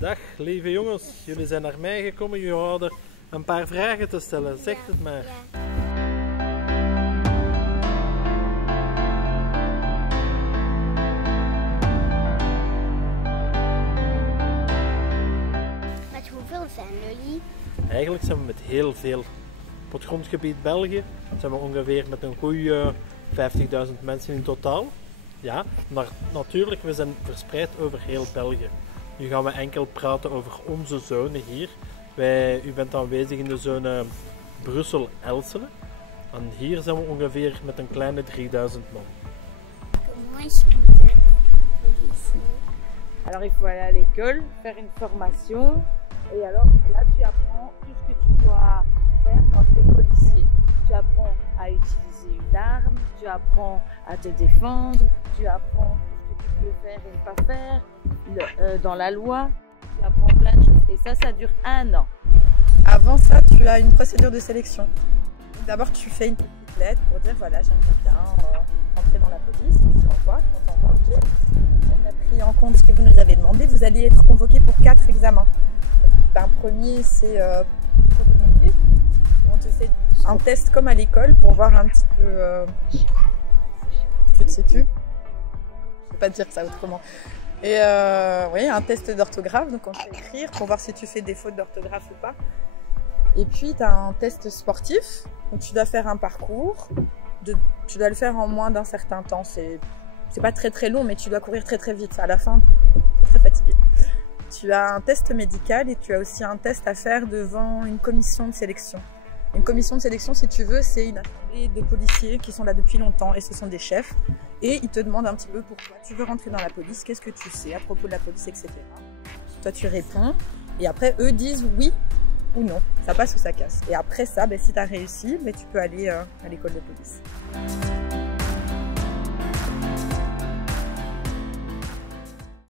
Dag lieve jongens, jullie zijn naar mij gekomen, jullie hadden een paar vragen te stellen, zeg het maar. Ja. Met hoeveel zijn jullie? Eigenlijk zijn we met heel veel. Op het grondgebied België zijn we ongeveer met een goede 50.000 mensen in totaal. Ja, maar natuurlijk, we zijn verspreid over heel België. Nu gaan we enkel praten over onze zone hier. U bent aanwezig in de zone Brussel-Elsene. En hier zijn we ongeveer met een kleine 3000 man. Comment est-ce qu'on fait ici? Alors il faut aller à l'école, faire une formation et alors là tu apprends tout ce que tu dois faire quand tu es policier. Tu apprends à utiliser une arme, tu apprends à te défendre, tu apprends tout ce que tu peux faire et ne pas faire dans la loi, tu apprends plein de choses et ça dure 1 an. Avant ça, tu as une procédure de sélection. D'abord, tu fais une petite lettre pour dire voilà, j'aimerais bien rentrer dans la police. Tu envoies, quand on envoie, ok. On a pris en compte ce que vous nous avez demandé. Vous allez être convoqué pour 4 examens. Un premier, c'est cognitif, où on te fait un test comme à l'école pour voir un petit peu. Tu te situes? Je ne peux pas dire ça autrement. Et oui, un test d'orthographe, donc on te fait écrire pour voir si tu fais des fautes d'orthographe ou pas. Et puis tu as un test sportif, donc tu dois faire un parcours, tu dois le faire en moins d'un certain temps. C'est pas très long, mais tu dois courir très vite. À la fin, tu es très fatigué. Tu as un test médical et tu as aussi un test à faire devant une commission de sélection. Une commission de sélection, si tu veux, c'est une assemblée de policiers qui sont là depuis longtemps et ce sont des chefs. Et ils te demandent un petit peu pourquoi tu veux rentrer dans la police, qu'est-ce que tu sais à propos de la police, etc. Toi, tu réponds et après, eux disent oui ou non. Ça passe ou ça casse. Et après ça, si tu as réussi, tu peux aller à l'école de police.